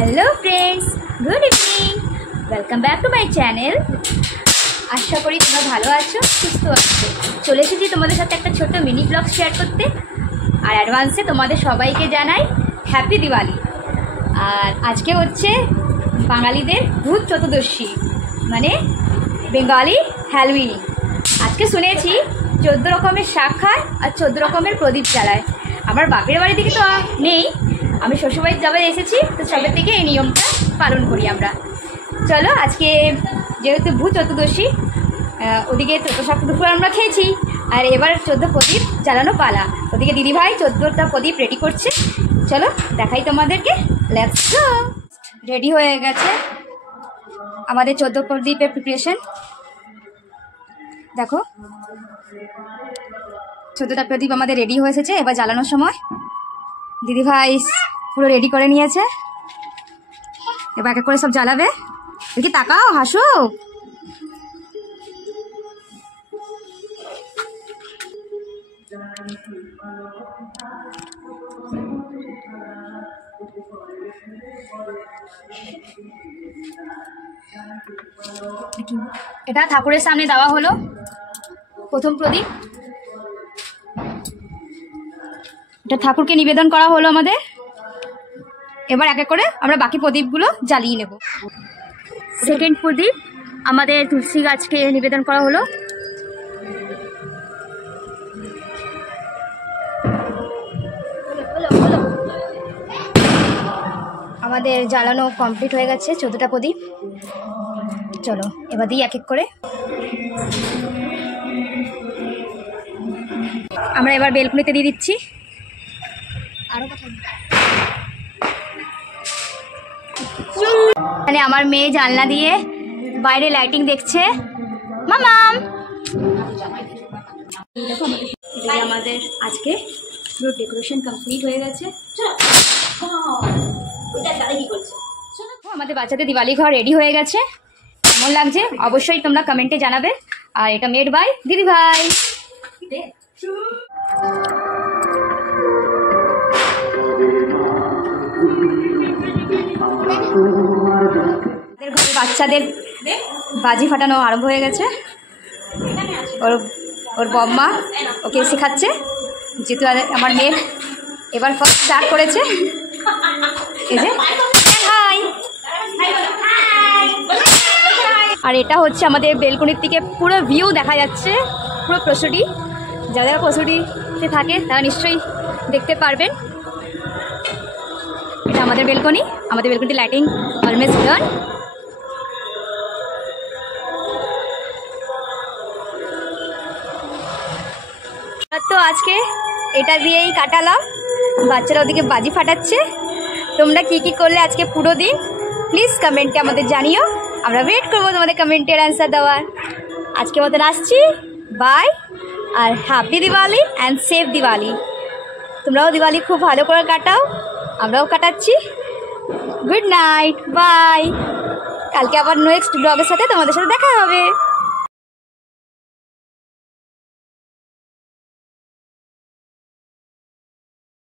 Hello friends, good evening, welcome back to my channel. আশা করি তোমরা ভালো আছো, সুস্থ আছো। চলে এসেছি তোমাদের সাথে একটা ছোট্ট মিনি ব্লগ শেয়ার করতে। আর অ্যাডভান্সে তোমাদের সবাইকে জানাই হ্যাপি দিওয়ালি। আর আজকে হচ্ছে বাঙালিদের ভূত চতুর্দশী, মানে বেঙ্গলি হ্যালোউইন। আজকে শুনেছি 14 রকমের শাক খায় আর 14 রকমের প্রদীপ জ্বালায়। আমার বাপের বাড়ি থেকে তো নেই, আমি শ্বশুরবাড়ির যাবে এসেছি, তো সবের থেকে এই নিয়মটা পালন করি আমরা। চলো, আজকে যেহেতু ভূত চতুর্দশী, ওদিকে 14 শাক দুপুর আমরা খেয়েছি, আর এবার 14 প্রদীপ জ্বালানো পালা। ওদিকে দিদিভাই 14টা প্রদীপ রেডি করছে। চলো দেখাই তোমাদেরকে, লেটস গো। রেডি হয়ে গেছে আমাদের 14 প্রদীপের প্রিপারেশন। দেখো 14টা প্রদীপ আমাদের রেডি হয়ে এসেছে। এবার জ্বালানোর সময় দিদিভাই পুরো রেডি করে নিয়েছে। এবার এক এক করে সব জ্বালাবে। দেখি, তাকাও, হাসো। এটা ঠাকুরের সামনে দেওয়া হলো প্রথম প্রদীপ। এটা ঠাকুরকে নিবেদন করা হলো আমাদের। এবার এক এক করে আমরা বাকি প্রদীপগুলো জ্বালিয়ে নেব। সেকেন্ড প্রদীপ আমাদের তুলসী গাছকে নিবেদন করা হলো। আমাদের জ্বালানো কমপ্লিট হয়ে গেছে 14টা প্রদীপ। চলো এবার দিই এক এক করে। আমরা এবার বেলকুনিতে দিয়ে দিচ্ছি। মানে আমার মেয়ে জানলা দিয়ে বাইরে লাইটিং দেখছে। মামাম, আমাদের আজকে পুরো ডেকোরেশন কমপ্লিট হয়ে গেছে। আমাদের বাচ্চাদের দিওয়ালি ঘর রেডি হয়ে গেছে। কেমন লাগছে অবশ্যই তোমরা কমেন্টে জানাবে। আর এটা মেড বাই দিদিভাই। বাচ্চাদের বাজি ফাটানো আরম্ভ হয়ে গেছে। ওর বম্মা ওকে শেখাচ্ছে, যেহেতু আমার মেয়ে এবার ফার্স্ট স্টার্ট করেছে। এই যে হাই। আর এটা হচ্ছে আমাদের বেলকনির থেকে পুরো ভিউ দেখা যাচ্ছে, পুরো প্রসূতি। যারা প্রসূতিতে থাকে তারা নিশ্চয়ই দেখতে পারবেন। এটা আমাদের বেলকনি। আমাদের বেলকনিতে লাইটিং অলমোস্ট ডান। তো আজকে এটা দিয়েই কাটালাম। বাচ্চারা ওদিকে বাজি ফাটাচ্ছে। তোমরা কি কি করলে আজকে পুরো দিন প্লিজ কমেন্টে আমাদের জানিও। আমরা ওয়েট করবো তোমাদের কমেন্টের অ্যান্সার দেওয়ার। আজকে মতন আসছি, বাই। আর happy Diwali and safe Diwali. তোমরাও দিওয়ালি খুব ভালো করে কাটাও, আমরাও কাটাচ্ছি। Good night, bye. কালকে আবার নেক্সট ব্লগের সাথে তোমাদের সাথে দেখা হবে।